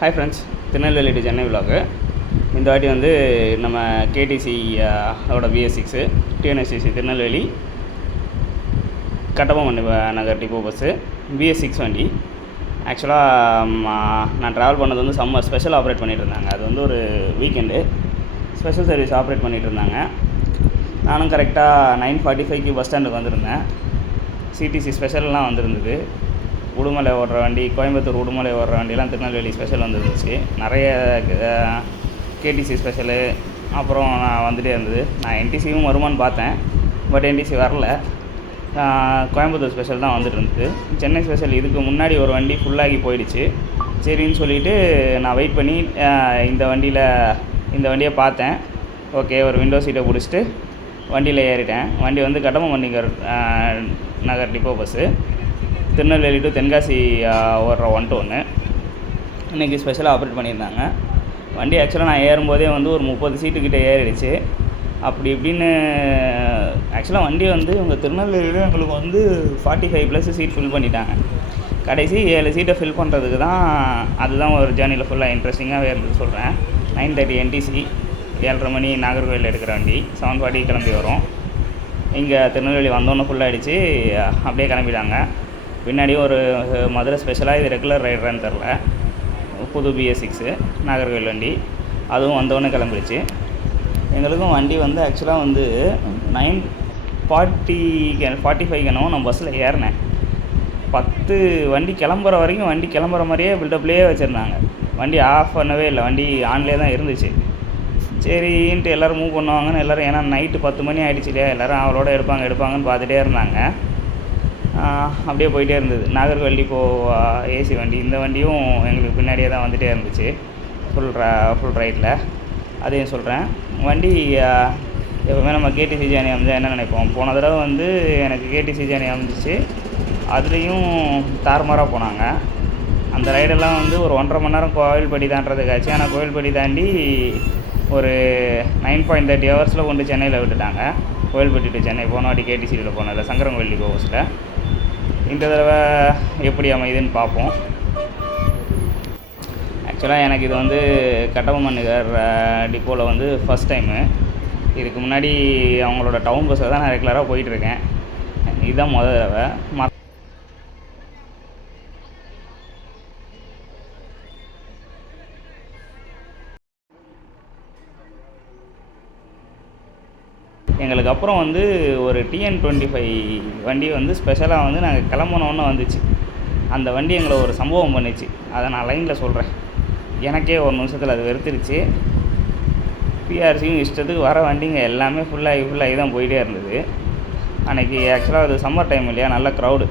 Hi friends, Tirunelveli to Chennai vlog. இந்த வாட்டி வந்து நம்ம கேடிசி அதோட BS6 TNSTC Tirunelveli Kattabomman Nagar depot bus BS6 வண்டி. ஆக்சுவலாக நான் ட்ராவல் பண்ணது வந்து சம்மர் ஸ்பெஷல் ஆப்ரேட் பண்ணிகிட்டு இருந்தாங்க. அது வந்து ஒரு வீக்கெண்டு ஸ்பெஷல் சர்வீஸ் ஆப்ரேட் பண்ணிகிட்டு இருந்தாங்க. நானும் கரெக்டாக 9:45க்கு பஸ் ஸ்டாண்டுக்கு வந்திருந்தேன். சிடிசி ஸ்பெஷல்லாம் வந்திருந்தது. உடுமலை ஓடுற வண்டி, கோயம்புத்தூர் உடுமலை ஓடுற வண்டியெல்லாம் திருநெல்வேலி ஸ்பெஷல் வந்துருந்துச்சு. நிறைய கேடிசி ஸ்பெஷலு அப்புறம் நான் வந்துகிட்டே இருந்தது. நான் என்டிசியும் வருமானு பார்த்தேன், பட் என்டிசி வரல. கோயம்புத்தூர் ஸ்பெஷல் தான் வந்துட்டு இருந்தது. சென்னை ஸ்பெஷல் இதுக்கு முன்னாடி ஒரு வண்டி ஃபுல்லாகி போயிடுச்சு. சரின்னு சொல்லிவிட்டு நான் வெயிட் பண்ணி இந்த வண்டியை பார்த்தேன். ஓகே, ஒரு விண்டோ சீட்டை பிடிச்சிட்டு வண்டியில் ஏறிட்டேன். வண்டி வந்து Kattabomman Nagar depot bus Tirunelveli to Tenkasi ஓடுற 1 to 1 இன்றைக்கி ஸ்பெஷலாக ஆப்ரேட் பண்ணியிருந்தாங்க. வண்டி ஆக்சுவலாக நான் ஏறும்போதே வந்து ஒரு 30 சீட்டுக்கிட்ட ஏறிடுச்சு. அப்படி இப்படின்னு ஆக்சுவலாக வண்டி வந்து இவங்க திருநெல்வேலியில் எங்களுக்கு வந்து 45+ சீட் ஃபில் பண்ணிட்டாங்க. கடைசி 7 சீட்டை ஃபில் பண்ணுறதுக்கு தான். அதுதான் ஒரு ஜேர்னியில் ஃபுல்லாக இன்ட்ரெஸ்டிங்காகவே இருந்தது சொல்கிறேன். 9:30 NTC 7:30 மணி நாகர்கோவில் எடுக்கிற வண்டி 7:40 கிளம்பி வரும். இங்கே திருநெல்வேலி வந்தோன்னே ஃபுல்லாகிடுச்சு. அப்படியே கிளம்பிட்டாங்க. பின்னாடி ஒரு மதுரை ஸ்பெஷலாக இது ரெகுலர் ரைடரான்னு தெரில, புது BS6 நாகர்கோவில் வண்டி, அதுவும் வந்தோடனே கிளம்பிடுச்சு. எங்களுக்கும் வண்டி வந்து ஆக்சுவலாக வந்து 9:45 நான் பஸ்ஸில் ஏறினேன். 10 வண்டி கிளம்புற வரைக்கும் வண்டி கிளம்புற மாதிரியே பில்டப்லேயே வச்சுருந்தாங்க. வண்டி ஆஃப் பண்ணவே இல்லை, வண்டி ஆன்லேயே தான் இருந்துச்சு. சரின்ட்டு எல்லோரும் மூவ் பண்ணுவாங்கன்னு எல்லோரும், ஏன்னா நைட்டு 10 மணி ஆகிடுச்சு இல்லையா, எல்லோரும் அவளோட எடுப்பாங்கன்னு பார்த்துட்டே இருந்தாங்க. அப்படியே போயிட்டே இருந்தது. நாகர்கோவில் இப்போது ஏசி வண்டி, இந்த வண்டியும் எங்களுக்கு பின்னாடியே தான் வந்துகிட்டே இருந்துச்சு ஃபுல் ரைட்டில். அதையும் சொல்கிறேன். வண்டி எப்போவுமே நம்ம கேடிசி ஜேர்னி அமைஞ்சால் என்ன நினைப்போம். போன தடவை வந்து எனக்கு கேடிசி ஜேர்னி அமைஞ்சிச்சு, அதுலேயும் தாறுமாறாக போனாங்க. அந்த ரைடெல்லாம் வந்து ஒரு 1.5 மணி நேரம் கோவில்பட்டி தாண்டதுக்காச்சு. ஆனால் கோவில்பட்டி தாண்டி ஒரு 9.30 ஹவர்ஸில் கொண்டு சென்னையில் விட்டுட்டாங்க. கோவில்பட்டி டு சென்னை போன வாட்டி கேடிசியில் போனதில்ல, சங்கரங்கோவில் டிப்போ பஸ்ஸில். இந்த தடவை எப்படி அமையுதுன்னு பார்ப்போம். ஆக்சுவலாக எனக்கு இது வந்து கட்டபொம்மன் நகர் டிப்போவில் வந்து ஃபஸ்ட் டைமு. இதுக்கு முன்னாடி அவங்களோட டவுன் பஸ்ஸில் தான் நான் ரெகுலராக போயிட்டுருக்கேன். இதுதான் முதல் தடவை. எங்களுக்கு அப்புறம் வந்து ஒரு TN25 வண்டி வந்து ஸ்பெஷலாக வந்து நாங்கள் கிளம்புனோன்னு வந்துச்சு. அந்த வண்டி எங்களை ஒரு சம்பவம் பண்ணிச்சு. அதை நான் லைனில் சொல்கிறேன். எனக்கே ஒரு நிமிஷத்தில் அது வெறுத்துருச்சு. பிஆர்சியும் இஷ்டத்துக்கு வர வண்டிங்க எல்லாமே ஃபுல்லாகி தான் போயிட்டே இருந்தது. அன்றைக்கி ஆக்சுவலாக அது சம்மர் டைம் இல்லையா, நல்ல க்ரௌடு.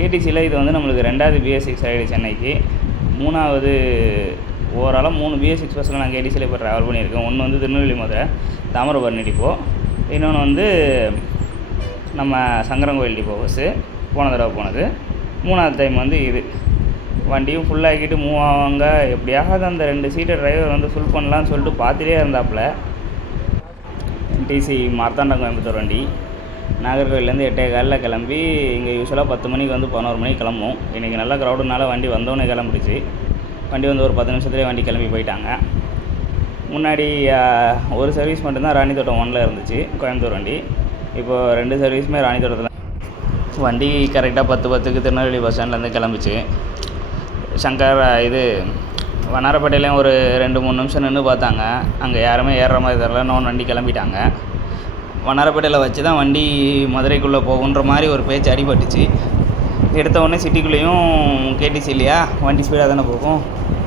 கேடிசியில் இது வந்து நம்மளுக்கு 2வது BS6 ஆகிடுச்சு சென்னைக்கு. 3வது ஓவராலாக 3 BS6 பஸ்ஸில் நான் கேடிசியில் இப்போ ட்ராவல் பண்ணியிருக்கேன். ஒன்று வந்து திருநெல்வேலி மதுரை தாமிரபரணி டிப்போ, இன்னொன்று வந்து நம்ம சங்கரங்கோவில் டிப்போ பஸ்ஸு போன தடவை போனது. 3வது டைம் வந்து இது. வண்டியும் ஃபுல்லாகிக்கிட்டு மூவ் ஆவாங்க. எப்படியாவது அந்த 2 சீட்டை டிரைவர் வந்து ஃபுல் பண்ணலான்னு சொல்லிட்டு பார்த்துட்டே இருந்தாப்புல. டிசி மார்த்தாண்டம் கோயம்புத்தூர் வண்டி நாகர்கோவிலேருந்து 8:15 கிளம்பி இங்கே யூஸ்வலாக 10 மணிக்கு வந்து 11 மணிக்கு கிளம்பும். இன்றைக்கி நல்லா க்ரௌடுனால வண்டி வந்தோடனே கிளம்பிடுச்சு. வண்டி வந்து ஒரு 10 நிமிஷத்துலேயே வண்டி கிளம்பி போயிட்டாங்க. முன்னாடி ஒரு சர்வீஸ் மட்டும்தான் ராணித்தோட்டம் 1ல் இருந்துச்சு கோயம்புத்தூர் வண்டி. இப்போது 2 சர்வீஸுமே ராணித்தோட்டத்தில். வண்டி கரெக்டாக 10:10க்கு திருநெல்வேலி பஸ் ஸ்டாண்ட்லேருந்து கிளம்பிச்சு. சங்கர் இது வண்ணாரப்பேட்டையிலையும் ஒரு 2-3 நிமிஷம் நின்று பார்த்தாங்க. அங்கே யாருமே ஏறுற மாதிரி தெரில, இன்னொன்று வண்டி கிளம்பிட்டாங்க. வண்ணாரப்பேட்டையில் வச்சு தான் வண்டி மதுரைக்குள்ளே போகுன்ற மாதிரி ஒரு பேச்சு அடிபட்டுச்சு. எடுத்த உடனே சிட்டிக்குள்ளேயும் கேடிசி இல்லையா, வண்டி ஸ்பீடாக தானே போகும்,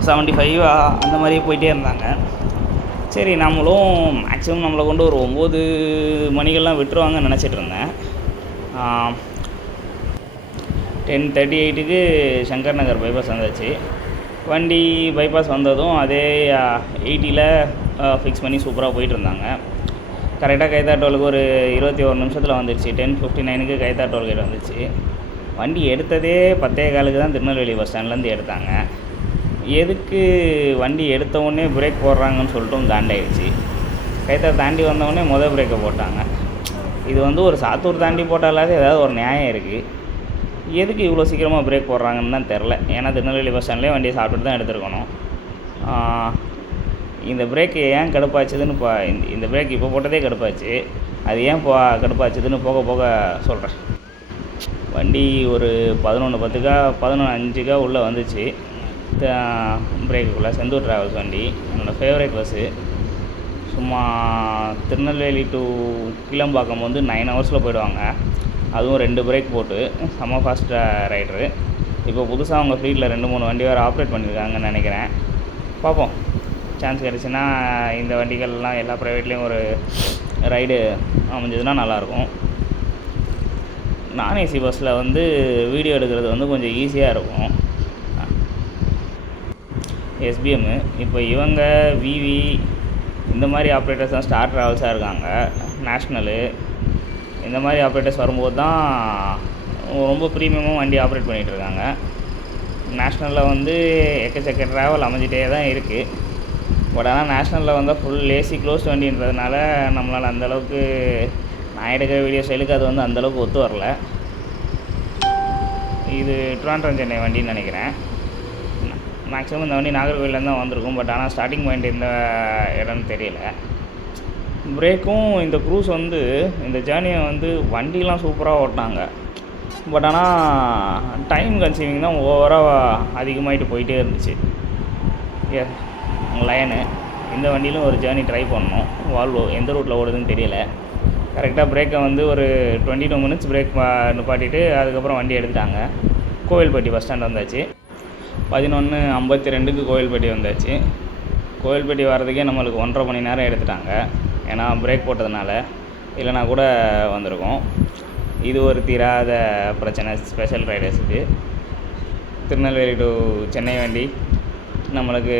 75 அந்த மாதிரியே போயிட்டே இருந்தாங்க. சரி, நம்மளும் மேக்ஸிமம் நம்மளை கொண்டு ஒரு 9 மணிக்கெல்லாம் விட்டுருவாங்கன்னு நினச்சிட்டு இருந்தேன். 10:38க்கு சங்கர் நகர் பைபாஸ் வந்தாச்சு. வண்டி பைபாஸ் வந்ததும் அதே 80ல் ஃபிக்ஸ் பண்ணி சூப்பராக போயிட்டு இருந்தாங்க. கரெக்டாக கைத்தா டோலுக்கு ஒரு 21 நிமிஷத்தில் வந்துடுச்சு. 10:59க்கு கைத்தா டோல்கேட் வந்துச்சு. வண்டி எடுத்ததே 10:15க்கு தான் திருநெல்வேலி பஸ் ஸ்டாண்ட்லேருந்து எடுத்தாங்க. எதுக்கு வண்டி எடுத்தவுடனே பிரேக் போடுறாங்கன்னு சொல்லிட்டு காண்டாயிடுச்சு. கைத்தா தாண்டி வந்தவுடனே பிரேக்கை போட்டாங்க. இது வந்து ஒரு சாத்தூர் தாண்டி போட்டாலாவது ஏதாவது ஒரு நியாயம் இருக்குது. எதுக்கு இவ்வளோ சீக்கிரமாக பிரேக் போடுறாங்கன்னு தான் தெரில. ஏன்னா திருநெல்வேலி பஸ் ஸ்டாண்ட்லேயே வண்டியை சாப்பிட்டுட்டு தான் எடுத்துருக்கணும். இந்த பிரேக்கு ஏன் கடுப்பாச்சுதுன்னு இந்த பிரேக் இப்போ போட்டதே கடுப்பாச்சு. அது ஏன் கடுப்பாச்சுதுன்னு போக போக சொல்கிறேன். வண்டி ஒரு 11:10 11:05 உள்ளே வந்துச்சு பிரேக்குள்ளே. செந்தூர் ட்ராவல்ஸ் வண்டி, என்னோடய ஃபேவரேட் பஸ்ஸு. சும்மா திருநெல்வேலி டு கீழம்பாக்கம் வந்து 9 ஹவர்ஸில் போயிடுவாங்க. அதுவும் 2 பிரேக் போட்டு செம்ம ஃபாஸ்ட் ரைடரு. இப்போ புதுசாக அவங்க ஃப்ளீட்டில் 2-3 வண்டி வேறு ஆப்ரேட் பண்ணியிருக்காங்கன்னு நினைக்கிறேன். பார்ப்போம், சான்ஸ் கிடச்சுன்னா இந்த வண்டிகள்லாம் எல்லா ப்ரைவேட்லேயும் ஒரு ரைடு அமைஞ்சதுன்னா நல்லாயிருக்கும். நான் ஏசி பஸ்ஸில் வந்து வீடியோ எடுக்கிறது வந்து கொஞ்சம் ஈஸியாக இருக்கும். எஸ்பிஎம்மு இப்போ இவங்க விவி இந்த மாதிரி ஆப்ரேட்டர்ஸ் தான் ஸ்டார் ட்ராவல்ஸாக இருக்காங்க. நேஷ்னலு இந்த மாதிரி ஆப்ரேட்டர்ஸ் வரும்போது தான் ரொம்ப ப்ரீமியமாக வண்டி ஆப்ரேட் பண்ணிகிட்ருக்காங்க. நேஷ்னலில் வந்து எக்கச்சக்க ட்ராவல் அமைஞ்சிட்டே தான் இருக்குது. பட் ஆனால் நேஷ்னலில் வந்தால் ஃபுல் ஏசி க்ளோஸ்ட் வண்டின்றதுனால நம்மளால் அந்தளவுக்கு நான் எடுக்கிற வீடியோ ஸ்டைலுக்கு அது வந்து அந்தளவுக்கு ஒத்து வரல. இது ட்ரிவாண்ட்ரம் சென்னை வண்டின்னு நினைக்கிறேன். மேக்ஸிமம் இந்த வண்டி நாகர்கோவிலேருந்து தான் வந்திருக்கும். பட் ஆனால் ஸ்டார்டிங் பாயிண்ட் எந்த இடம்னு தெரியல. பிரேக்கும் இந்த க்ரூஸ் வந்து இந்த ஜேர்னியை வந்து வண்டிலாம் சூப்பராக ஓட்டினாங்க. பட் ஆனால் டைம் கன்சியூமிங் தான் ஓவராக அதிகமாகிட்டு போயிட்டே இருந்துச்சு. லயனு இந்த வண்டியிலும் ஒரு ஜேர்னி ட்ரை பண்ணோம். வால்வோ எந்த ரூட்டில் ஓடுதுன்னு தெரியல. கரெக்டாக பிரேக்கை வந்து ஒரு 22 மினிட்ஸ் பிரேக் நிப்பாட்டிட்டு அதுக்கப்புறம் வண்டி எடுத்துட்டாங்க. கோவில்பட்டி பஸ் ஸ்டாண்ட் வந்தாச்சு. 11:52 கோவில்பட்டி வந்தாச்சு. கோவில்பட்டி வர்றதுக்கே நம்மளுக்கு 1.5 மணி நேரம் எடுத்துட்டாங்க. ஏன்னா பிரேக் போட்டதுனால, இல்லைனா கூட வந்திருக்கோம். இது ஒரு தீராத பிரச்சனை ஸ்பெஷல் ரைடர்ஸுக்கு. திருநெல்வேலி டு சென்னை வண்டி நம்மளுக்கு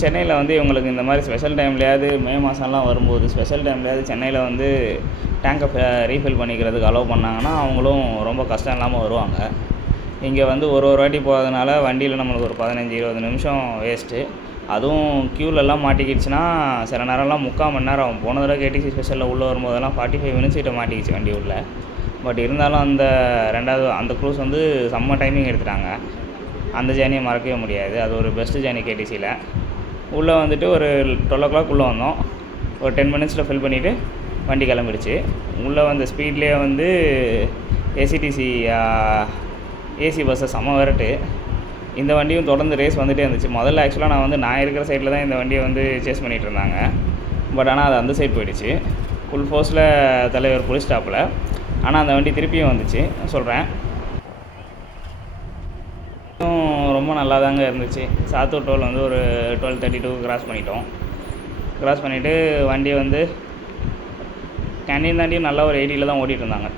சென்னையில் வந்து இவங்களுக்கு இந்த மாதிரி ஸ்பெஷல் டைம்லையாவது மே மாதம்லாம் வரும்போது ஸ்பெஷல் டைம்லையாவது சென்னையில் வந்து டேங்கை ரீஃபில் பண்ணிக்கிறதுக்கு அலோவ் பண்ணாங்கன்னா அவங்களும் ரொம்ப கஷ்டம் இல்லாமல் வருவாங்க. இங்கே வந்து ஒரு வாட்டி போகிறதுனால வண்டியில் நம்மளுக்கு ஒரு 15-20 நிமிஷம் வேஸ்ட்டு. அதுவும் க்யூலெல்லாம் மாட்டிக்கிடுச்சுன்னா சில நேரம்லாம் 3/4 மணி நேரம் ஆகும். போன தடவை கேடிசி ஸ்பெஷலில் உள்ளே வரும்போதெல்லாம் 45 மினிட்ஸ் கிட்ட மாட்டிக்கிச்சு வண்டி உள்ளே. பட் இருந்தாலும் அந்த ரெண்டாவது அந்த க்ரூஸ் வந்து செம்ம டைமிங் எடுத்துட்டாங்க. அந்த ஜேர்னியை மறக்கவே முடியாது. அது ஒரு பெஸ்ட்டு ஜேர்னி கேடிசியில். உள்ளே வந்துட்டு ஒரு 12 o'clock உள்ளே வந்தோம். ஒரு 10 மினிட்ஸில் ஃபில் பண்ணிவிட்டு வண்டி கிளம்பிடுச்சு. உள்ளே வந்த ஸ்பீட்லேயே வந்து ஏசிடிசி ஏசி பஸ்ஸை செம்ம விரட்டு. இந்த வண்டியும் தொடர்ந்து ரேஸ் வந்துகிட்டே இருந்துச்சு. முதல்ல ஆக்சுவலாக நான் இருக்கிற சைடில் தான் இந்த வண்டியை வந்து சேஸ் பண்ணிகிட்டு இருந்தாங்க. பட் ஆனால் அது அந்த சைடு போயிடுச்சு. ஃபுல் ஃபோர்ஸில் தலைவர் போலீஸ் ஸ்டாப்பில். ஆனால் அந்த வண்டி திருப்பியும் வந்துச்சு சொல்கிறேன். ரொம்ப நல்லா தாங்க இருந்துச்சு. சாத்தூர் டோல் வந்து ஒரு 12:32 கிராஸ் பண்ணிட்டோம். கிராஸ் பண்ணிவிட்டு வண்டி வந்து கேண்டீன் தாண்டியும் நல்லா ஒரு 80 தான் ஓட்டிகிட்டு இருந்தாங்க.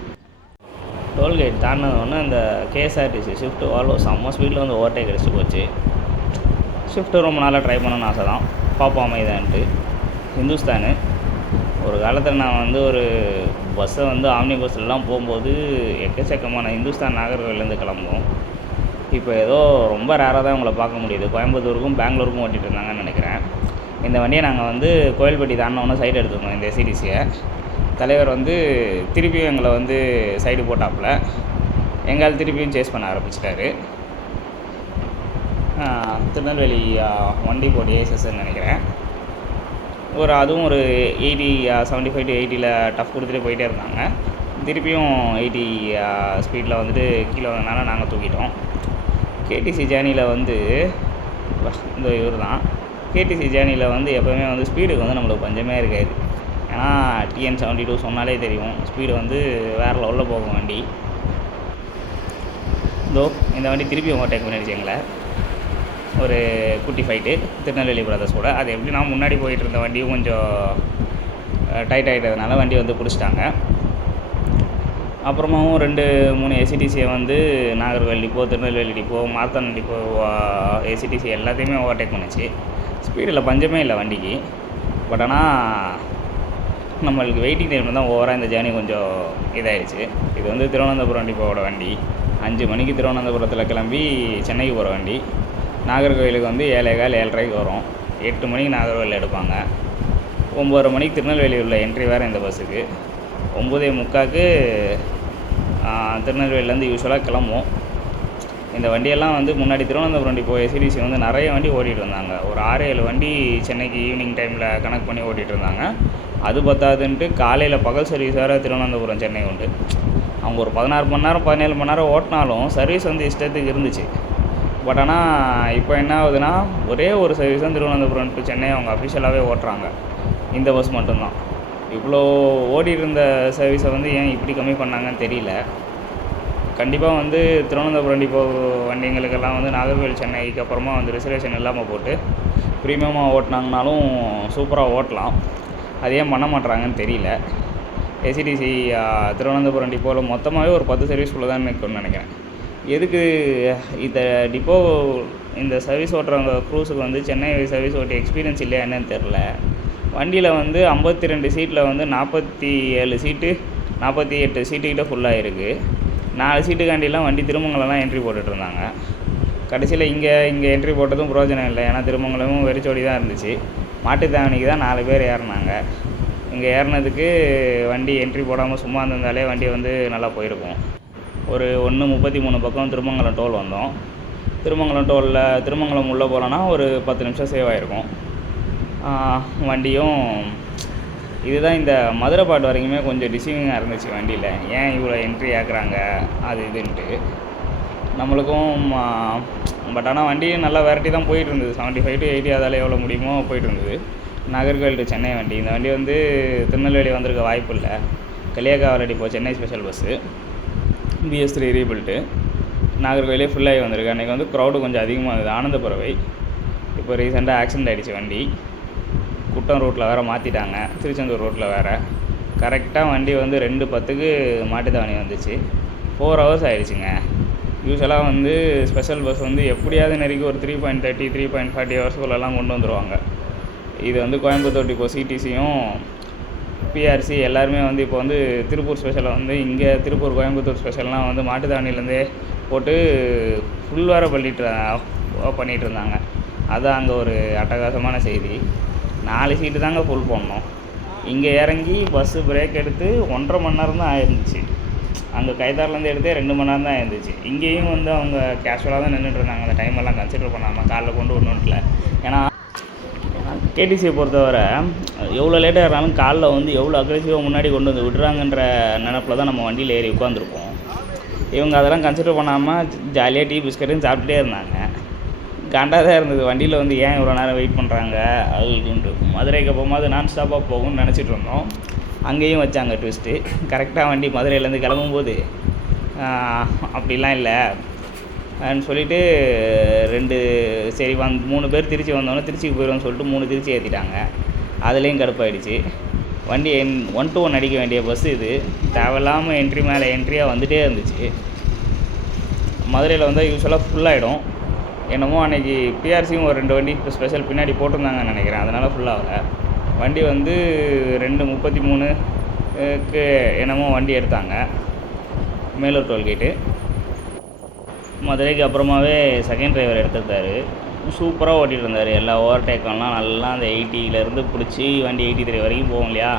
டோல்கேட் தாண்டினது அந்த கேஎஸ்ஆர்டிசி ஷிஃப்ட் வால்வோ செம்ம ஸ்பீடில் வந்து ஓவர்டேக் அடிச்சு போச்சு. ஷிஃப்ட்டு ரொம்ப நாளாக ட்ரை பண்ணணும்னு ஆசை தான், பார்ப்போம் அமைதான்ட்டு. ஹிந்துஸ்தானு ஒரு காலத்தில் நான் வந்து ஒரு பஸ்ஸை வந்து ஆம்னி பஸ்ஸிலலாம் போகும்போது எக்கச்சக்கமான ஹிந்துஸ்தான் நாகர்கோவிலேருந்து கிளம்பும். இப்போ ஏதோ ரொம்ப ரேராக தான் உங்களை பார்க்க முடியுது. கோயம்புத்தூருக்கும் பெங்களூருக்கும் ஓட்டிகிட்டு இருந்தாங்கன்னு நினைக்கிறேன். இந்த வண்டியை நாங்கள் வந்து கோயில்பட்டி தாண்டினோன்னு சைடு எடுத்துக்கணும். இந்த எஸ்சிடிசியை தலைவர் வந்து திருப்பியும் எங்களை வந்து சைடு போட்டாப்புல. எங்கால் திருப்பியும் சேஸ் பண்ண ஆரம்பிச்சிட்டாரு. திருநெல்வேலி வண்டி போட்டு ஏஎஸ்எஸ்ன்னு நினைக்கிறேன். அதுவும் ஒரு 75 to 80 டஃப் கொடுத்துட்டு போயிட்டே இருந்தாங்க. திருப்பியும் 80 ஸ்பீடில் வந்துட்டு கீழே வந்தனால நாங்கள் தூக்கிட்டோம். கேடிசி ஜேர்னியில் வந்து இந்த இவர் தான் கேடிசி ஜேர்னியில் வந்து எப்போவுமே வந்து ஸ்பீடுக்கு வந்து நம்மளுக்கு பஞ்சமே இருக்காது. ஏன்னா TN72 சொன்னாலே தெரியும், ஸ்பீடு வந்து வேறு லெவலில் போகும் வண்டி. இந்த வண்டி திருப்பி ஓவர்டேக் பண்ணிடுச்சு எங்களை. ஒரு குட்டி ஃபைட்டு திருநெல்வேலி பிரதர்ஸோட. அது எப்படின்னா முன்னாடி போயிட்டு இருந்த வண்டியும் கொஞ்சம் டைட் ஆகிட்டதுனால வண்டி வந்து பிடிச்சிட்டாங்க. அப்புறமாவும் 2-3 எஸ்சிடிசியை வந்து Nagercoil depot, Tirunelveli depot, Marthandam depot SCTC எல்லாத்தையுமே ஓவர்டேக் பண்ணிச்சு. ஸ்பீடில் பஞ்சமே இல்லை வண்டிக்கு. பட் ஆனால் நம்மளுக்கு வெயிட்டிங் டைமில் தான் ஓவராக இந்த ஜேர்னி கொஞ்சம் இதாகிடுச்சு. இது வந்து திருவனந்தபுரம் டிப்போவோட வண்டி. 5 மணிக்கு திருவனந்தபுரத்தில் கிளம்பி சென்னைக்கு போகிற வண்டி. நாகர்கோவிலுக்கு வந்து 7:15 7:30 வரும். 8 மணிக்கு நாகர்கோவில் எடுப்பாங்க. 9:30 மணிக்கு திருநெல்வேலி உள்ள என்ட்ரி வேறு இந்த பஸ்ஸுக்கு. 9:45 திருநெல்வேலியிலேருந்து யூஸ்வலாக கிளம்பும். இந்த வண்டியெல்லாம் வந்து முன்னாடி திருவனந்தபுரம் டிப்போ எஸ்இடிசி வந்து நிறைய வண்டி ஓட்டிகிட்டு இருந்தாங்க. ஒரு 6-7 வண்டி சென்னைக்கு ஈவினிங் டைமில் கனெக்ட் பண்ணி ஓட்டிகிட்டு இருந்தாங்க. அது பத்தாதுன்ட்டு காலையில் பகல் சர்வீஸ் வேறு திருவனந்தபுரம் சென்னை உண்டு. அவங்க ஒரு 16 மணி நேரம் 17 மணி நேரம் ஓட்டினாலும் சர்வீஸ் வந்து இஷ்டத்துக்கு இருந்துச்சு. பட் ஆனால் இப்போ என்ன ஆகுதுன்னா, ஒரே ஒரு சர்வீஸ் தான் திருவனந்தபுரம் டு சென்னை அவங்க அஃபிஷியலாகவே ஓட்டுறாங்க. இந்த பஸ் மட்டும்தான். இவ்வளோ ஓடிட்டு இருந்த சர்வீஸை வந்து ஏன் இப்படி கம்மி பண்ணாங்கன்னு தெரியல. கண்டிப்பாக வந்து திருவனந்தபுரம் டிப்போ வண்டிங்களுக்கெல்லாம் வந்து நாகர்கோவில் சென்னைக்கு அப்புறமா வந்து ரிசர்வேஷன் இல்லாமல் போட்டு ப்ரீமியமாக ஓட்டினாங்கனாலும் சூப்பராக ஓட்டலாம். அது ஏன் பண்ண மாட்றாங்கன்னு தெரியல. எஸ்இடிசி திருவனந்தபுரம் டிப்போவில் மொத்தமாகவே ஒரு 10 சர்வீஸ்குள்ளே தான் இருக்குன்னு நினைக்கிறேன். எதுக்கு இந்த டிப்போ இந்த சர்வீஸ் ஓட்டுறவங்க க்ரூஸுக்கு வந்து சென்னை சர்வீஸ் ஓட்டி எக்ஸ்பீரியன்ஸ் இல்லையா என்னன்னு தெரில. வண்டியில் வந்து 52 சீட்டில் வந்து 47 சீட்டு 48 சீட்டுக்கிட்ட ஃபுல்லாக இருக்குது. 4 சீட்டுக்காண்டிலாம் வண்டி திருமங்கலம்லாம் என்ட்ரி போட்டுட்ருந்தாங்க. கடைசியில் இங்கே என்ட்ரி போட்டதும் பிரயோஜனம் இல்லை. ஏன்னா திருமங்கலமும் வெறிச்சோடி தான் இருந்துச்சு. மாட்டுத்தாவணிக்கு தான் 4 பேர் ஏறினாங்க. இங்கே ஏறினதுக்கு வண்டி என்ட்ரி போடாமல் சும்மா இருந்திருந்தாலே வண்டி வந்து நல்லா போயிருக்கும். ஒரு 1:33 பக்கம் திருமங்கலம் டோல் வந்தோம். திருமங்கலம் உள்ளே போகலன்னா ஒரு 10 நிமிஷம் சேவ் ஆகிருக்கும். வண்டியும் இதுதான் இந்த மதுரை பாட்டு வரைக்குமே கொஞ்சம் டிசீவிங்காக இருந்துச்சு வண்டியில். ஏன் இவ்வளோ என்ட்ரி ஆக்குறாங்க அது இதுன்ட்டு நம்மளுக்கும். பட் ஆனால் வண்டியும் நல்லா வெரைட்டி தான் போயிட்டு இருந்தது. 75 to 80 அதால் எவ்வளோ முடியுமோ போயிட்டு இருந்தது. நாகர்கோவில் டு சென்னை வண்டி. இந்த வண்டி வந்து திருநெல்வேலி வந்திருக்க வாய்ப்பு இல்லை. Kaliyakkavilai depot Chennai special bus BS3 rebuilt நாகர்கோவிலே ஃபுல்லாகி வந்திருக்கு. அன்றைக்கி வந்து க்ரௌடு கொஞ்சம் அதிகமாக இருந்தது. ஆனந்தபுரவை இப்போ ரீசெண்டாக ஆக்சிடெண்ட் ஆகிடுச்சு வண்டி. குட்டம் ரோட்டில் வேறு மாற்றிட்டாங்க. திருச்செந்தூர் ரோட்டில் வேறு கரெக்டாக வண்டி வந்து 2:10க்கு மாட்டுத்தாவணி வந்துச்சு. 4 hours ஆகிடுச்சுங்க. யூஸ்வலாக வந்து ஸ்பெஷல் பஸ் வந்து எப்படியாவது நெருக்கி ஒரு 3.30 3.40 ஹவர்ஸ்குள்ளெல்லாம் கொண்டு வந்துடுவாங்க. இது வந்து கோயம்புத்தூர் டிப்போ சிடிசியும் பிஆர்சி எல்லாருமே வந்து இப்போ வந்து திருப்பூர் ஸ்பெஷலை வந்து இங்கே திருப்பூர் கோயம்புத்தூர் ஸ்பெஷல்லாம் வந்து மாட்டுத்தாவணிலேருந்தே போட்டு ஃபுல் வேறு பண்ணிகிட்டு இருந்தாங்க. அதுதான் அங்கே ஒரு அட்டகாசமான செய்தி. 4 சீட்டு தாங்க ஃபுல் பண்ணோம். இங்கே இறங்கி பஸ்ஸு பிரேக் எடுத்து 1.5 மணி நேரம் தான் ஆயிருந்துச்சு. அங்கே கைத்தாரிலேருந்து எடுத்தே 2 மணி நேரம் தான் ஆயிருந்துச்சு. இங்கேயும் வந்து அவங்க கேஷுவலாக தான் நின்றுட்டு இருந்தாங்க. அந்த டைமெல்லாம் கன்சிடர் பண்ணாமல் காலைல கொண்டு வரணுன்ட்டில். ஏன்னா கேடிசியை பொறுத்தவரை எவ்வளோ லேட்டாக இருந்தாலும் காலைல வந்து எவ்வளோ அக்ரெசிவாக முன்னாடி கொண்டு வந்து விடுறாங்கன்ற நினப்பில் தான் நம்ம வண்டியில் ஏறி உட்காந்துருப்போம். இவங்க அதெல்லாம் கன்சிடர் பண்ணாமல் ஜாலியாக டீ பிஸ்கட்டும் சாப்பிட்டுட்டே இருந்தாங்க. காண்டாக தான் இருந்தது. வண்டியில் வந்து ஏன் இவ்வளோ நேரம் வெயிட் பண்ணுறாங்க அப்படின்ட்டு. மதுரைக்கு போகும்போது நான் ஸ்டாப்பாக போகும்னு நினச்சிட்டு இருந்தோம். அங்கேயும் வச்சாங்க ட்விஸ்ட்டு. கரெக்டாக வண்டி மதுரையிலேருந்து கிளம்பும்போது அப்படிலாம் இல்லை அப்படின்னு சொல்லிவிட்டு 3 பேர் திருச்சி வந்தோன்னே திருச்சிக்கு போயிடுவோம்னு சொல்லிட்டு 3 திருச்சி ஏற்றிட்டாங்க. அதுலேயும் கடுப்பாயிடுச்சு. வண்டி 1 to 1 அடிக்க வேண்டிய பஸ்ஸு இது. தேவையில்லாமல் என்ட்ரி மேலே என்ட்ரியாக வந்துகிட்டே இருந்துச்சு. மதுரையில் வந்தால் யூஸ்வலாக ஃபுல்லாகிடும். என்னமோ அன்றைக்கி பிஆர்சியும் ஒரு 2 வண்டி இப்போ ஸ்பெஷல் பின்னாடி போட்டிருந்தாங்கன்னு நினைக்கிறேன். அதனால் ஃபுல்லாகல. வண்டி வந்து 2:33க்கு என்னமோ வண்டி எடுத்தாங்க மேலூர் டோல்கேட்டு. மதுரைக்கு அப்புறமாவே செகண்ட் டிரைவர் எடுத்துருந்தார். சூப்பராக ஓட்டிகிட்டு இருந்தார். எல்லா ஓவர்டேக்கெல்லாம் நல்லா அந்த 80லேருந்து பிடிச்சி வண்டி 83 வரைக்கும் போகும் இல்லையா,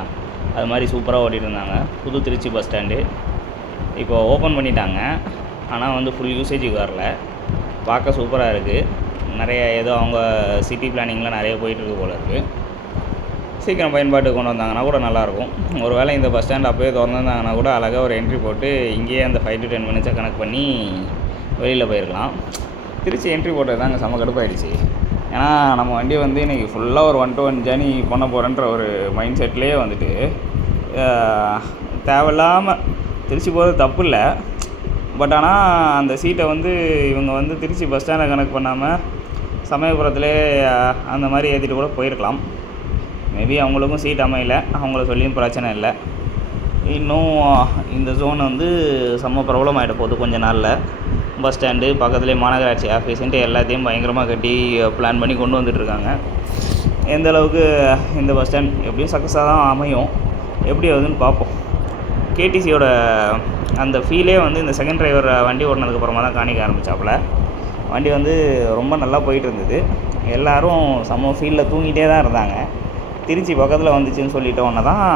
அது மாதிரி சூப்பராக ஓட்டிகிட்டு இருந்தாங்க. புது திருச்சி பஸ் ஸ்டாண்டு இப்போ ஓப்பன் பண்ணிட்டாங்க. ஆனால் வந்து ஃபுல் யூசேஜுக்கு வரல. பார்க்க சூப்பராக இருக்குது. நிறைய ஏதோ அவங்க சிட்டி பிளானிங்கில் நிறைய போயிட்டுருக்கு போல இருக்குது. சீக்கிரம் பயன்பாட்டுக்கு கொண்டு வந்தாங்கன்னா கூட நல்லாயிருக்கும். ஒரு வேளை இந்த பஸ் ஸ்டாண்ட் அப்போயே திறந்துருந்தாங்கன்னா கூட அழகாக ஒரு என்ட்ரி போட்டு இங்கேயே அந்த 5 to 10 minutes கணக்கு பண்ணி வெளியில் போயிருக்கலாம். திருச்சி என்ட்ரி போட்டது தாங்க செம்ம கடுப்பாயிடுச்சு. ஏன்னா நம்ம வண்டி வந்து இன்றைக்கி ஃபுல்லாக ஒரு 1 to 1 ஜேர்னி பண்ண போகிறேன்ற ஒரு மைண்ட் செட்லேயே வந்துட்டு தேவையில்லாமல் திருச்சி போகிறது தப்பு இல்லை. பட் ஆனால் அந்த சீட்டை வந்து இவங்க வந்து திருச்சி பஸ் ஸ்டாண்டை கணக்கு பண்ணாமல் சமயபுரத்திலே அந்த மாதிரி ஏற்றிட்டு கூட போயிருக்கலாம். மேபி அவங்களுக்கும் சீட் அமையல, அவங்கள சொல்லியும் பிரச்சனை இல்லை. இன்னும் இந்த ஜோன் வந்து செம்ம ப்ராப்ளம் ஆகிட போகுது கொஞ்ச நாளில். பஸ் ஸ்டாண்டு பக்கத்துலேயே மாநகராட்சி ஆஃபீஸுன்ட்டு எல்லாத்தையும் பயங்கரமாக கட்டி பிளான் பண்ணி கொண்டு வந்துட்டுருக்காங்க. எந்த அளவுக்கு இந்த பஸ் ஸ்டாண்ட் எப்படியும் சக்ஸஸாக தான் அமையும். எப்படி ஆகுதுன்னு பார்ப்போம். கேடிசியோட அந்த ஃபீலே வந்து இந்த செகண்ட் டிரைவர் வண்டி ஓடினதுக்கப்புறமா தான் காணிக்க ஆரம்பித்தாப்புல. வண்டி வந்து ரொம்ப நல்லா போயிட்டு இருந்தது. எல்லோரும் செம்ம ஃபீல்டில் தூங்கிட்டே தான் இருந்தாங்க. திருச்சி பக்கத்தில் வந்துச்சுன்னு சொல்லிட்டோன்னே தான்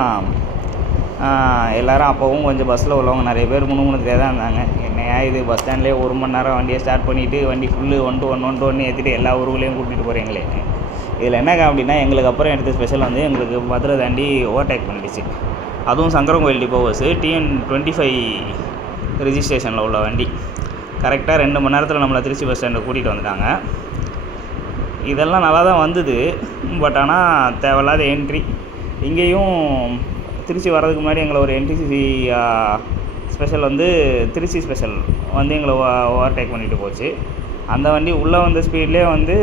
எல்லோரும் அப்போவும் கொஞ்சம் பஸ்ஸில் உள்ளவங்க நிறைய பேர் முணுமுணுத்துட்டே தான் இருந்தாங்க. என்னையா இது பஸ் ஸ்டாண்ட்லேயே 1 மணி நேரம் வண்டியை ஸ்டார்ட் பண்ணிவிட்டு வண்டி ஃபுல்லு 1 to 1 ஏற்றிட்டு எல்லா ஊருக்குள்ளேயும் கூட்டிகிட்டு போகிறீங்களே. இதில் என்ன அப்படின்னா, எங்களுக்கு அப்புறம் எடுத்த ஸ்பெஷல் வந்து எங்களுக்கு மதுரை தாண்டி ஓவர்டேக் பண்ணிடுச்சு. அதுவும் சங்கரன்கோயில் டிப்போ பஸ்ஸு TN25 ரிஜிஸ்ட்ரேஷனில் உள்ள வண்டி. கரெக்டாக 2 மணி நேரத்தில் நம்மளை திருச்சி பஸ் ஸ்டாண்டுக்கு கூட்டிகிட்டு வந்துட்டாங்க. இதெல்லாம் நல்லா தான் வந்தது. பட் ஆனால் தேவையில்லாத என்ட்ரி. இங்கேயும் திருச்சி வர்றதுக்கு முன்னாடி எங்களை ஒரு NTCC ஸ்பெஷல் வந்து திருச்சி ஸ்பெஷல் வந்து எங்களை ஓவர்டேக் பண்ணிட்டு போச்சு. அந்த வண்டி உள்ளே வந்த ஸ்பீட்லேயே வந்து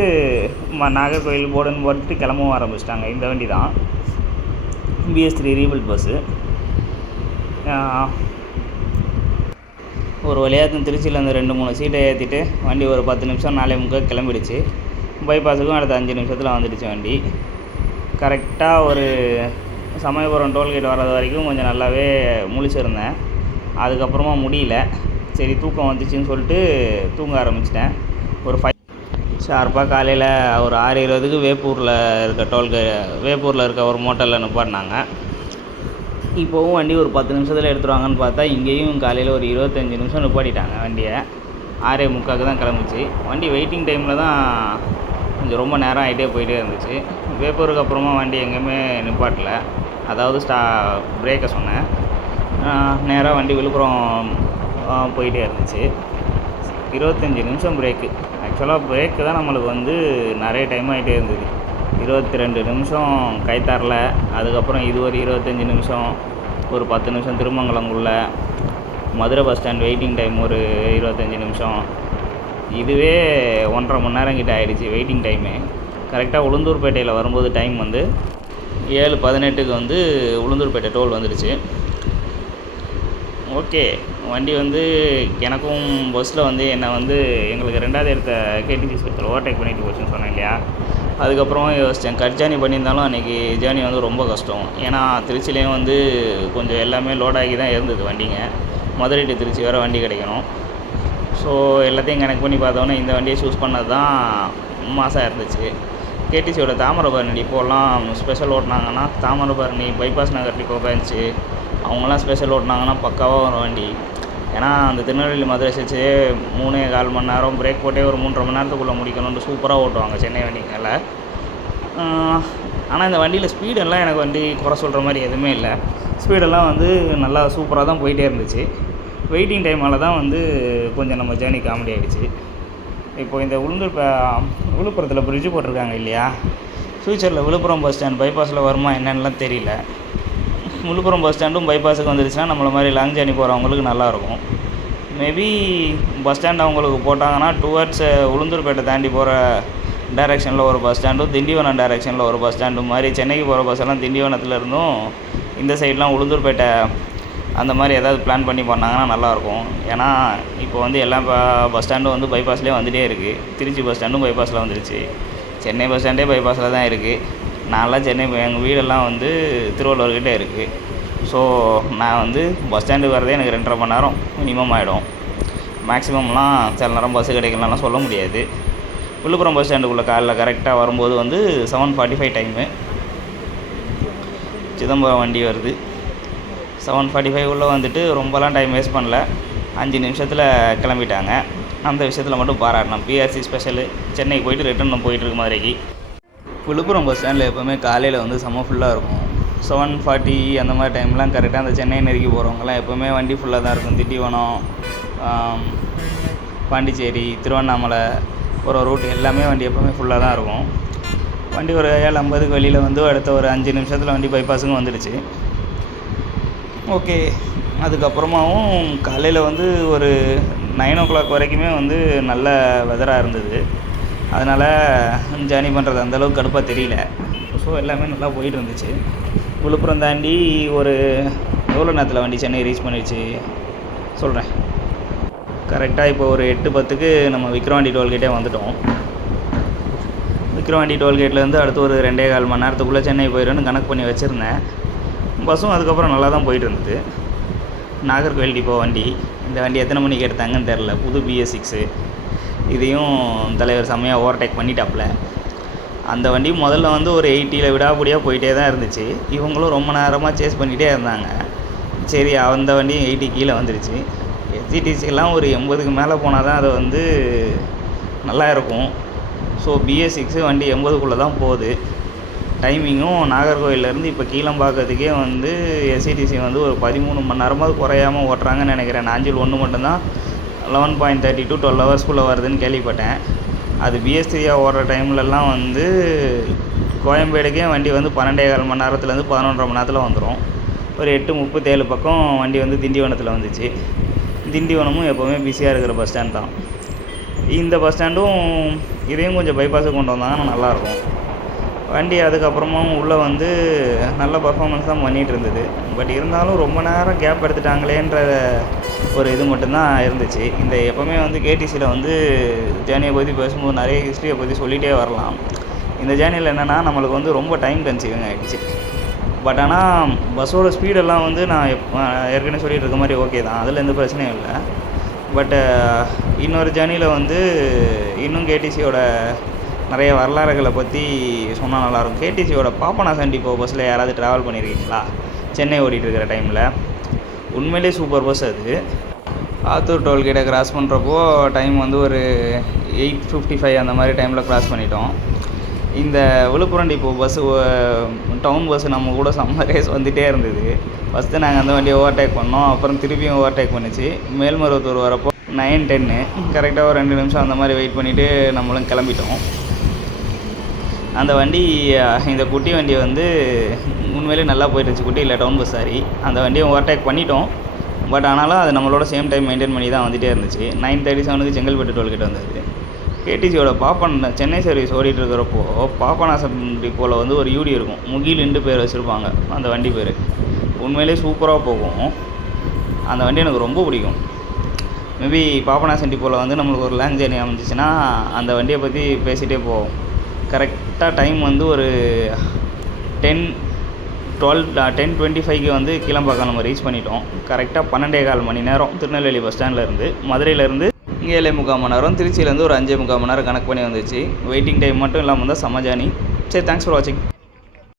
நாகர்கோவில் போர்டுன்னு போட்டுட்டு கிளம்பவும் ஆரம்பிச்சிட்டாங்க. இந்த வண்டி தான் BS3 ரீபில்ட் பஸ்ஸு. ஒரு வழியாக திருச்சியில் அந்த 2-3 சீட்டை ஏற்றிட்டு வண்டி ஒரு 10 நிமிஷம் 4:45 கிளம்பிடுச்சு. பைபாஸுக்கும் அடுத்த 5 நிமிஷத்தில் வந்துடுச்சு வண்டி. கரெக்டாக ஒரு சமயபுரம் டோல்கேட் வர்றது வரைக்கும் கொஞ்சம் நல்லாவே முழிச்சிருந்தேன். அதுக்கப்புறமா முடியல. சரி தூக்கம் வந்துச்சுன்னு சொல்லிட்டு தூங்க ஆரம்பிச்சிட்டேன். ஒரு 5 ஷார்ப்பாக காலையில் ஒரு 6:20க்கு வேப்பூரில் இருக்க ஒரு மோட்டலில் நிப்பாட்டினாங்க. இப்போவும் வண்டி ஒரு 10 நிமிஷத்தில் எடுத்துருவாங்கன்னு பார்த்தா இங்கேயும் காலையில் ஒரு 25 நிமிஷம் நிப்பாட்டிட்டாங்க வண்டியை. 6:45க்கு தான் கிளம்பிச்சு. வண்டி வெயிட்டிங் டைமில் தான் கொஞ்சம் ரொம்ப நேரம் ஆகிட்டே போயிட்டே இருந்துச்சு. வேப்பூருக்கு அப்புறமா வண்டி எங்கேயுமே நிப்பாட்டல. அதாவது பிரேக்கை சொன்னேன். நேராக வண்டி விழுப்புரம் போயிட்டே இருந்துச்சு. 25 நிமிஷம் பிரேக்கு. ஆக்சுவலாக பிரேக்கு தான் நம்மளுக்கு வந்து நிறைய டைம் ஆகிட்டே இருந்தது. 22 நிமிஷம் கைத்தாரில், அதுக்கப்புறம் இது ஒரு 25 நிமிஷம், ஒரு 10 நிமிஷம் திருமங்கலங்குள்ள, Madurai bus stand waiting time ஒரு 25 நிமிஷம். இதுவே 1.5 மணி நேரம் கிட்ட ஆகிடுச்சு வெயிட்டிங் டைமு. கரெக்டாக உளுந்தூர்பேட்டையில் வரும்போது டைம் வந்து 7:18க்கு வந்து உளுந்தூர்பேட்டை டோல் வந்துடுச்சு. ஓகே, வண்டி வந்து எனக்கும் பஸ்ஸில் வந்து என்னை வந்து எங்களுக்கு 2வது எடுத்த KTC ஸ்பெஷல் ஓவர்டேக் பண்ணிட்டு போச்சுன்னு சொன்னேன் இல்லையா. அதுக்கப்புறம் யோசித்தேன், கட் ஜேர்னி பண்ணியிருந்தாலும் அன்றைக்கி ஜேர்னி வந்து ரொம்ப கஷ்டம். ஏன்னா திருச்சிலேயும் வந்து கொஞ்சம் எல்லாமே லோடாகி தான் இருந்தது வண்டிங்க. மதுரை டு திருச்சி வேறு வண்டி கிடைக்கணும். ஸோ எல்லாத்தையும் கனெக்ட் பண்ணி பார்த்தோன்னே இந்த வண்டியை சூஸ் பண்ணது தான் மாசாக இருந்துச்சு. KTCயோட தாமிரபரணி டிப்போலாம் ஸ்பெஷல் ஓட்டினாங்கன்னா, தாமிரபரணி பைபாஸ் நகர் டிப்போ பேஞ்சு அவங்களாம் ஸ்பெஷல் ஓட்டினாங்கன்னா பக்காவாக வரும் வண்டி. ஏன்னா அந்த திருநெல்வேலி மதுரை ஸ்டேச்சே 3.25 மணி நேரம் பிரேக் போட்டே ஒரு 3.5 மணி நேரத்துக்குள்ளே முடிக்கணும்னு சூப்பராக ஓட்டுவாங்க சென்னை வண்டிங்களை. ஆனால் இந்த வண்டியில் ஸ்பீடெல்லாம் எனக்கு வண்டி குறை சொல்கிற மாதிரி எதுவுமே இல்லை. ஸ்பீடெல்லாம் வந்து நல்லா சூப்பராக தான் போயிட்டே இருந்துச்சு. வெயிட்டிங் டைமால் தான் வந்து கொஞ்சம் நம்ம ஜேர்னி காமெடி ஆகிடுச்சு. இப்போது இந்த விழுப்புரத்தில் பிரிட்ஜு போட்டிருக்காங்க இல்லையா. ஃப்யூச்சரில் விழுப்புரம் பஸ் ஸ்டாண்ட் பைபாஸில் வருமா என்னென்னலாம் தெரியல. விழுப்புரம் பஸ் ஸ்டாண்டும் பைபாஸுக்கு வந்துடுச்சுன்னா நம்மளை மாதிரி லாங் ஜேர்னி போகிறவங்களுக்கு நல்லாயிருக்கும். மேபி பஸ் ஸ்டாண்ட் அவங்களுக்கு போட்டாங்கன்னா டுவர்ட்ஸ் உளுந்தூர்பேட்டை தாண்டி போகிற டைரெக்ஷனில் ஒரு பஸ் ஸ்டாண்டும், திண்டிவனம் டைரெக்ஷனில் ஒரு பஸ் ஸ்டாண்டும் மாதிரி சென்னைக்கு போகிற பஸ்ஸெல்லாம் திண்டிவனத்தில் இருந்தும் இந்த சைட்லாம் உளுந்தூர்பேட்டை அந்த மாதிரி ஏதாவது பிளான் பண்ணி பண்ணாங்கன்னா நல்லாயிருக்கும். ஏன்னா இப்போ வந்து எல்லா பஸ் ஸ்டாண்டும் வந்து பைபாஸ்லேயே வந்துகிட்டே இருக்குது. திருச்சி பஸ் ஸ்டாண்டும் பைபாஸில் வந்துடுச்சு. சென்னை பஸ் ஸ்டாண்டே பைபாஸில் தான் இருக்குது. நான்லாம் சென்னை, எங்கள் வீடெல்லாம் வந்து திருவள்ளூர்கிட்டே இருக்குது. ஸோ நான் வந்து பஸ் ஸ்டாண்டுக்கு வரதே எனக்கு 2.5 மணி நேரம் மினிமம் ஆகிடும். மேக்ஸிமம்லாம் சில நேரம் பஸ்ஸு கிடைக்கலலாம் சொல்ல முடியாது. விழுப்புரம் பஸ் ஸ்டாண்டுக்குள்ளே காலைல கரெக்டாக வரும்போது வந்து 7:45 டைமு. சிதம்பரம் வண்டி வருது. 7:45 உள்ளே வந்துட்டு ரொம்பலாம் டைம் வேஸ்ட் பண்ணல. 5 நிமிஷத்தில் கிளம்பிட்டாங்க. அந்த விஷயத்தில் மட்டும் பாராட்டணும். PRC ஸ்பெஷலு சென்னைக்கு போயிட்டு ரிட்டர்ன் போயிட்டுருக்கு மதுரைக்கு. விழுப்புரம் பஸ் ஸ்டாண்டில் எப்போவுமே காலையில் வந்து செம்ம ஃபுல்லாக இருக்கும். 7:40 அந்த மாதிரி டைம்லாம் கரெக்டாக அந்த சென்னை நெருக்கி போகிறவங்கலாம் எப்போவுமே வண்டி ஃபுல்லாக தான் இருக்கும். திண்டிவனம், பாண்டிச்சேரி, திருவண்ணாமலை போகிற ரூட் எல்லாமே வண்டி எப்போவுமே ஃபுல்லாக தான் இருக்கும். வண்டி ஒரு 7:50க்கு வெளியில் வந்து அடுத்த ஒரு 5 நிமிஷத்தில் வண்டி பைபாஸுக்கும் வந்துடுச்சு. ஓகே, அதுக்கப்புறமாவும் காலையில் வந்து ஒரு 9 o'clock வரைக்குமே வந்து நல்ல வெதராக இருந்தது. அதனால் ஜேர்னி பண்ணுறது அந்தளவுக்கு கடுப்பாக தெரியல. ஸோ எல்லாமே நல்லா போயிட்டு இருந்துச்சு. விழுப்புரம் தாண்டி ஒரு எவ்வளோ நேரத்தில் வண்டி சென்னை ரீச் பண்ணிடுச்சு சொல்கிறேன். கரெக்டாக இப்போ ஒரு 8:10க்கு நம்ம விக்ரவாண்டி டோல்கேட்டே வந்துவிட்டோம். விக்ரவாண்டி டோல்கேட்லேருந்து அடுத்து ஒரு 2.25 மணி நேரத்துக்குள்ளே சென்னை போயிடும்னு கணக்கு பண்ணி வச்சுருந்தேன். பஸ்ஸும் அதுக்கப்புறம் நல்லா தான் போயிட்டு இருந்தது. நாகர்கோவில் டிப்போ வண்டி. இந்த வண்டி எத்தனை மணிக்கு எடுத்தாங்கன்னு தெரில. புது BS6. இதையும் தலைவர் செம்மையாக ஓவர்டேக் பண்ணிட்டாப்புல. அந்த வண்டி முதல்ல வந்து ஒரு 80ல் விடாபடியாக போயிட்டே தான் இருந்துச்சு. இவங்களும் ரொம்ப நேரமாக சேஸ் பண்ணிகிட்டே இருந்தாங்க. சரி அந்த வண்டியும் 80 கீழே வந்துருச்சு. எஸ்ஜிடிசிலாம் ஒரு 80க்கு மேலே போனால் தான் அது வந்து நல்லா இருக்கும். ஸோ BS6 வண்டி 80க்குள்ளே தான் போகுது. டைமிங்கும் நாகர்கோவிலேருந்து இப்போ கீழம்பாக்கத்துக்கே வந்து எஸ்இடிசி வந்து ஒரு 13 மணி நேரமாவது குறையாமல் ஓட்டுறாங்கன்னு நினைக்கிறேன். நாஞ்சில் 1 மட்டும்தான் 11.30 to 12 ஹவர்ஸ்க்குள்ளே வருதுன்னு கேள்விப்பட்டேன். அது BS3 ஓடுற டைம்லலாம் வந்து கோயம்பேடுக்கே வண்டி வந்து 12.25 மணி நேரத்துலேருந்து 11.5 மணி நேரத்தில் வந்துடும். ஒரு 8:37 பக்கம் வண்டி வந்து திண்டிவனத்தில் வந்துச்சு. திண்டிவனமும் எப்போவுமே பிஸியாக இருக்கிற பஸ் ஸ்டாண்ட் தான். இந்த பஸ் ஸ்டாண்டும் இதையும் கொஞ்சம் பைபாஸுக்கு கொண்டு வந்தாங்கன்னா நல்லாயிருக்கும். வண்டி அதுக்கப்புறமும் உள்ளே வந்து நல்ல பர்ஃபார்மன்ஸ் தான் பண்ணிகிட்டு இருந்தது. பட் இருந்தாலும் ரொம்ப நேரம் கேப் எடுத்துட்டாங்களேன்ற ஒரு இது மட்டும்தான் இருந்துச்சு. இந்த எப்போவுமே வந்து கேடிசியில் வந்து ஜேர்னியை பற்றி பேசும்போது நிறைய ஹிஸ்ட்ரியை பற்றி சொல்லிகிட்டே வரலாம். இந்த ஜேர்னியில் என்னென்னா நம்மளுக்கு வந்து ரொம்ப டைம் கன்சீவிங் ஆகிடுச்சு. பட் ஆனால் பஸ்ஸோட ஸ்பீடெல்லாம் வந்து நான் ஏற்கனவே சொல்லிகிட்டு இருக்க மாதிரி ஓகே தான், அதில் எந்த பிரச்சனையும் இல்லை. பட்டு இன்னொரு ஜேர்னியில் வந்து இன்னும் கேடிசியோட நிறைய வரலாறுகளை பற்றி சொன்னால் நல்லாயிருக்கும். கேடிசியோட பாபநாசம் டிப்போ பஸ்ஸில் யாராவது ட்ராவல் பண்ணியிருக்கீங்களா? சென்னை ஓடிட்டுருக்கிற டைமில் உண்மையிலே சூப்பர் பஸ் அது. ஆத்தூர் டோல்கேட்டை கிராஸ் பண்ணுறப்போ டைம் வந்து ஒரு 8:55 அந்த மாதிரி டைமில் கிராஸ் பண்ணிட்டோம். இந்த Villupuram depot bus town bus நம்ம கூட செம்ம ரேஸ் வந்துகிட்டே இருந்தது. ஃபஸ்ட்டு நாங்கள் அந்த வண்டியை ஓவர்டேக் பண்ணோம். அப்புறம் திருப்பியும் ஓவர்டேக் பண்ணிச்சு. மேல்மருவத்தூர் வரப்போ 9:10 கரெக்டாக ஒரு 2 நிமிஷம் அந்த மாதிரி வெயிட் பண்ணிவிட்டு நம்மளும் கிளம்பிட்டோம். அந்த வண்டி இந்த குட்டி வண்டி வந்து உண்மையிலே நல்லா போயிட்டுருச்சு. குட்டி இல்லை, டவுன் பஸ் சாரி. அந்த வண்டியை ஓவர்டேக் பண்ணிட்டோம். பட் ஆனாலும் அது நம்மளோட சேம் டைம் மெயின்டைன் பண்ணி தான் வந்துகிட்டே இருந்துச்சு. 9:37 செங்கல்பட்டு டோல்கேட் வந்தது. கேடிசியோட சென்னை சர்வீஸ் ஓடிட்டு இருக்கிறப்போ பாபநாசம் டிப்போவில் வந்து ஒரு யூடி இருக்கும். முகிலுண்டு பேர் வச்சுருப்பாங்க அந்த வண்டி பேர். உண்மையிலே சூப்பராக போகும். அந்த வண்டி எனக்கு ரொம்ப பிடிக்கும். மேபி பாபநாசம் டிப்போவில் வந்து நம்மளுக்கு ஒரு லாங் ஜேர்னி அமைஞ்சிச்சின்னா அந்த வண்டியை பற்றி பேசிகிட்டே போவோம். கரெக்டாக டைம் வந்து ஒரு 10:25க்கு வந்து கீழம்பாக்கம் நம்ம ரீச் பண்ணிட்டோம். கரெக்டாக 12.25 மணி நேரம் திருநெல்வேலி பஸ் ஸ்டாண்ட்லேருந்து. மதுரையிலேருந்து 7.25 மணி நேரம், திருச்சியிலேருந்து ஒரு 5.25 மணி நேரம் கணக்கு பண்ணி வந்துச்சு. வெயிட்டிங் டைம் மட்டும் இல்லாமல் தான் செம்ம ஜேர்னி. சரி, தேங்க்ஸ் ஃபார் வாட்சிங்.